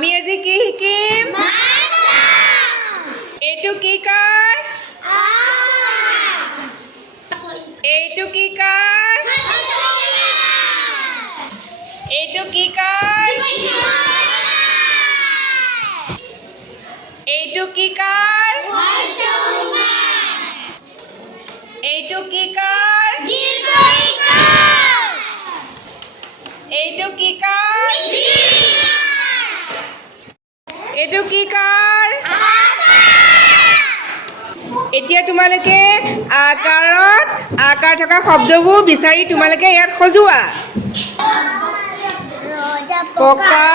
আমি আজি কি শিকিম? এইটো কি কাৰ? এইটো কি কাৰ? এইটো কি কাৰ? এইটো কি কাৰ? এইটো কি কাৰ? এইটো কি কাৰ? এইটো কি কাৰ? এতিয়া তোমালোকে আকাৰত আকাৰ থকা শব্দবোৰ বিচাৰি তোমালোকে ইয়াত সজোৱা। পকা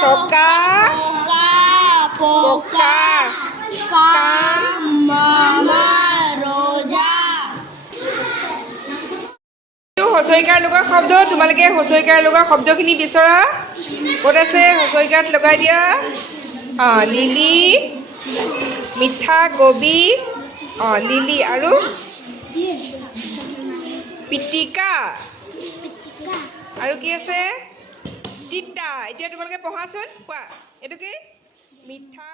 চকা পকা হচইকাৰ লগা শব্দ তোমালোকে হচইকাৰ লগা শব্দখিনি বিচৰা। ক'ত আছে? হচইকাৰত লগাই দিয়া। লিলি মিঠা কবি লিলি আৰু পিটিকা আৰু কি আছে? তিতা। এতিয়া তোমালোকে পঢ়াচোন। কোৱা এইটো কি? মিঠা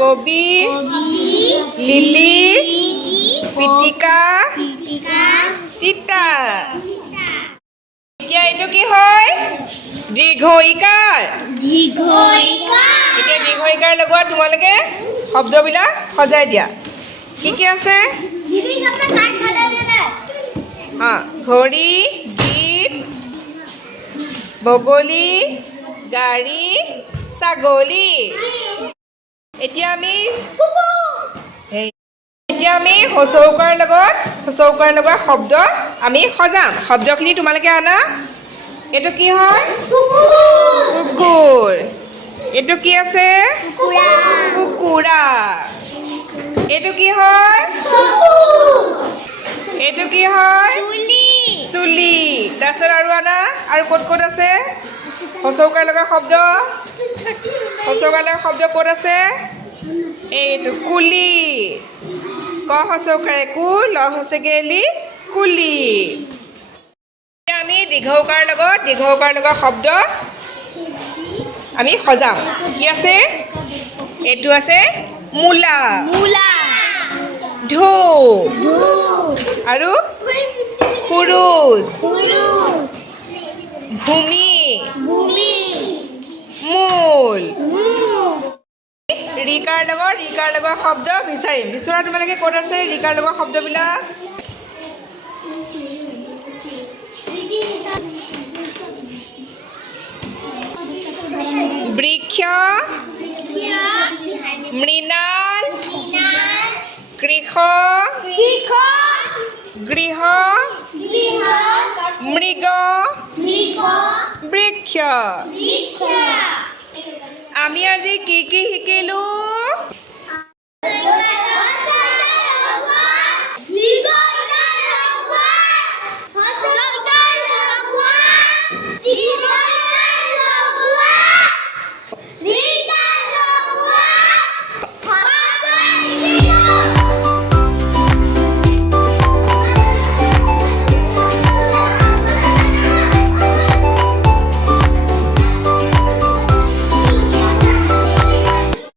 কবি লিলি পিটিকা তিতা। এতিয়া এইটো কি হয়? দীৰ্ঘইকাৰ। এতিয়া দীৰ্ঘইকাৰ লগোৱা তোমালোকে শব্দবিলাক সজাই দিয়া। কি কি আছে? ঘড়ী গীত বগলী গাড়ী ছাগলী। এতিয়া আমি হচৌকাৰ লগা শব্দ আমি সজাম। শব্দখিনি তোমালোকে আনা। এইটো কি হয়? কুকুৰ। এইটো কি আছে? কুকুৰা। এইটো কি হয়? এইটো কি হয়? চুলি। তাৰপিছত আৰু আনা। আৰু ক'ত ক'ত আছে হচৌকাৰ লগা শব্দ? হচৌকাৰ লগা শব্দ ক'ত আছে? এইটো কুলি। ক হচৌকাৰে কু ল হচেকে লি কুলি। আমি দীৰ্ঘৌকাৰ লগা শব্দ আমি সজাম। কি আছে? এইটো আছে মূলা ঢৌ আৰু খুৰুচ ভূমি মূল। ৰিকাৰ লগা শব্দ বিচাৰিম। বিচৰা তোমালোকে ক'ত আছে ৰিকাৰ লগা শব্দবিলাক? বৃক্ষ মৃণাল কৃষ গৃহ মৃগ বৃক্ষ। আমি আজি কি কি শিকিলোঁ?